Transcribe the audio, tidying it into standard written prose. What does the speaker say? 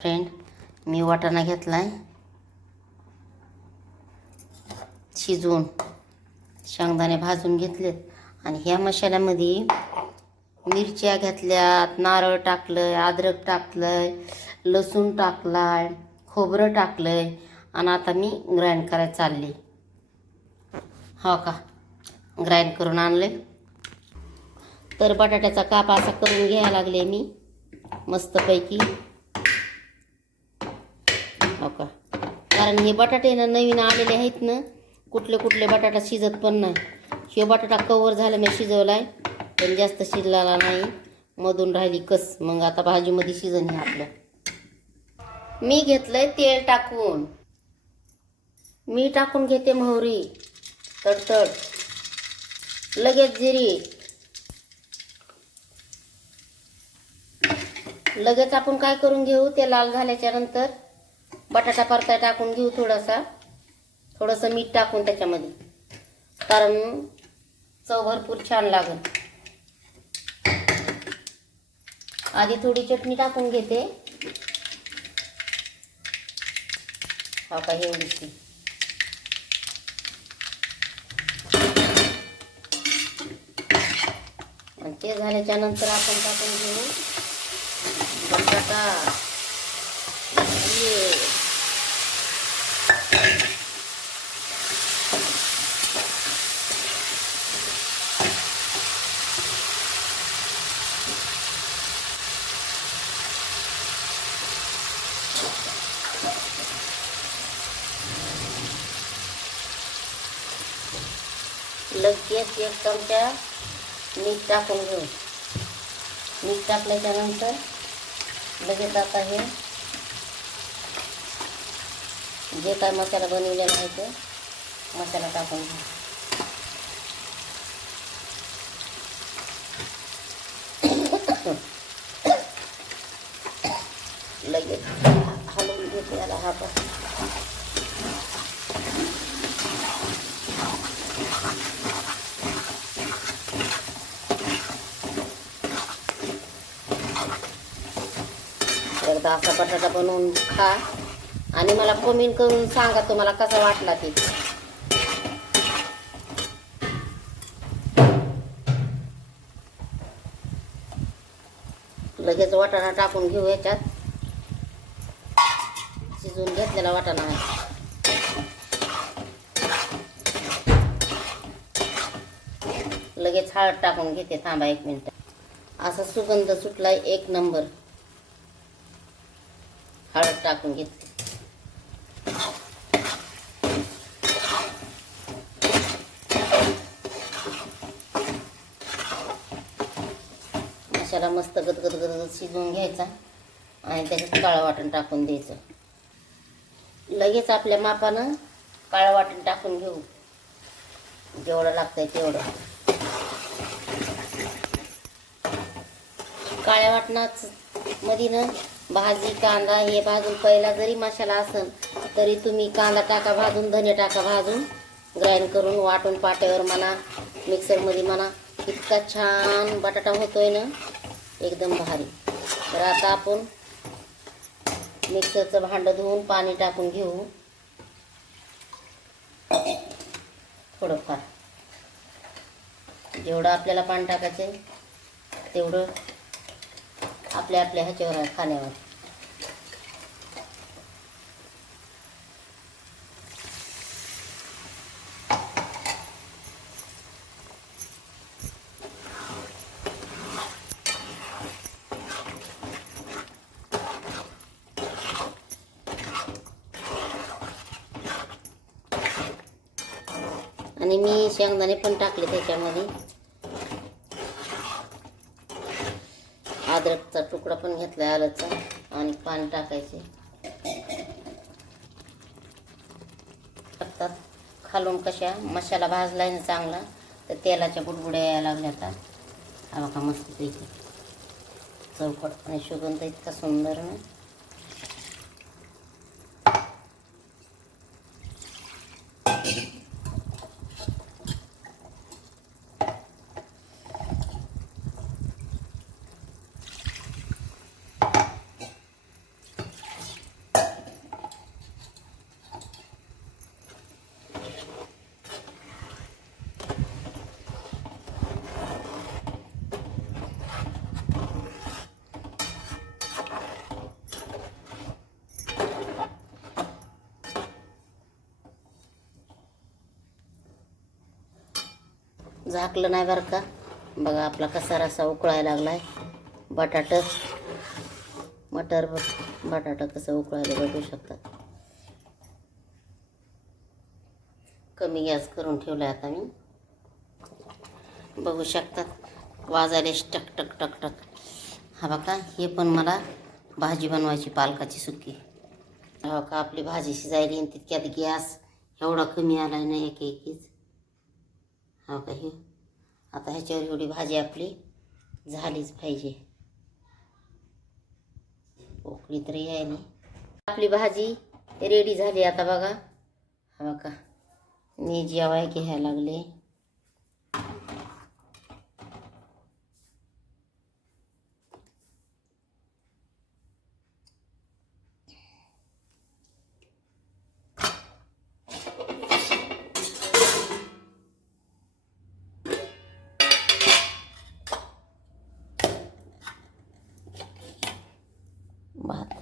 Friend, मी वाटाणा घेतलाय शिजवून, शेंगदाणे भाजून घेतलेत आणि ह्या मसाल्यामध्ये मिरच्या घेतल्यात, नारळ टाकलंय, अद्रक टाकलंय, लसूण टाकलाय, खोबरं टाकलंय आणि आता मी ग्राइंड करायला चालले. हो का, ग्राइंड करून आणले. तर बटाट्याचा काप असा करून घ्यायला लागले मी मस्तपैकी. हो का, कारण हे बटाटे ना नवीन आलेले आहेत ना, कुठले बटाटा शिजत पण नाही. हे बटाटा कवर झाला मी शिजवलाय पण जास्त शिजलेला नाही, मधून राहिली कस. मग आता भाजीमध्ये शिजन हे आपलं. मी घेतलंय तेल टाकून, मी टाकून घेते मोहरी तडतड, लगेच जिरी, लगेच आपण काय करून घेऊ, ते लाल झाल्याच्या नंतर बटाटा परताय टाकून घेऊ. थोडंसं मीठ टाकून त्याच्यामध्ये, कारण चव भरपूर छान लागेल. आधी थोडी चटणी टाकून घेते. हा का, एवढीशी. आणि ते झाल्याच्या नंतर आपण टाकून घेऊ बटाटा. लगेच एक चमचा मीठ टाकून घेऊ. मीठ टाकल्याच्या नंतर लगेच आता हे जे काय मसाला बनवलेला आहे ते मसाला टाकून घेऊ. लगेच हलवून घेते याला. हा पण एकदा असा बटाटा बनवून खा आणि मला कमेंट करून सांगा तुम्हाला कसा वाटला ते. लगेच वाटाणा टाकून घेऊ याच्यात. शिजवून घेतलेला वाटाणा आहे. लगेच हळद टाकून घेते. थांबा 1 मिनिट. असा सुगंध सुटलाय एक नंबर. हळद टाकून घेते. मसाला मस्त गदगद शिजवून घ्यायचा आणि त्याच्यात काळं वाटण टाकून द्यायचं. लगेच आपल्या मापानं काळं वाटण टाकून घेऊ, जेवढं लागतंय तेवढं. काळ्या वाटणाच मध्ये ना भाजी कांदा हे भाजून पहिला जरी मसाला असेल तरी तुम्ही कांदा टाका भाजून, धने टाका भाजून, ग्राइंड करून वाटून पाट्यावर म्हणा मिक्सरमध्ये म्हणा. इतका छान बटाटा होतोय ना, एकदम भारी. तर आता आपण मिक्सरचं भांडं धुवून पाणी टाकून घेऊ थोडंफार. जेवढं आपल्याला पाणी टाकायचं तेवढं आपल्या ह्याच्यावर आहे, खाण्यावर. आणि मी शेंगदाणे पण टाकले त्याच्यामध्ये. अद्रकचा तुकडा पण घेतला आल्याचा आणि पाणी टाकायचे. टाकतात खालून कशा मसाला भाजलाय ना चांगला, तर तेलाच्या बुडबुड्या यायला लागल्या. आता हा बघा मस्तपैकी चौकट आणि सुगंध इतका सुंदर ना. झाकलं नाही बरं का. बघा आपला कसा रस्सा उकळायला लागलाय. मटर बटाटा कसं उकळायला बघू शकता. कमी गॅस करून ठेवलाय आता मी. बघू शकतात वाजायला टक टक टक टक. हा बघा हे पण मला भाजी बनवायची पालकाची सुकी. हा का आपली भाजी शिजायली आणि तितक्यात गॅस एवढा कमी आलाय ना एकीच. हा का हे आता ह्याच्यावर एवढी भाजी आपली झालीच पाहिजे. पोकळी तरी यायली. आपली भाजी रेडी झाली आता बघा. हा बघा मी जेवाय घ्यायला लागले. भात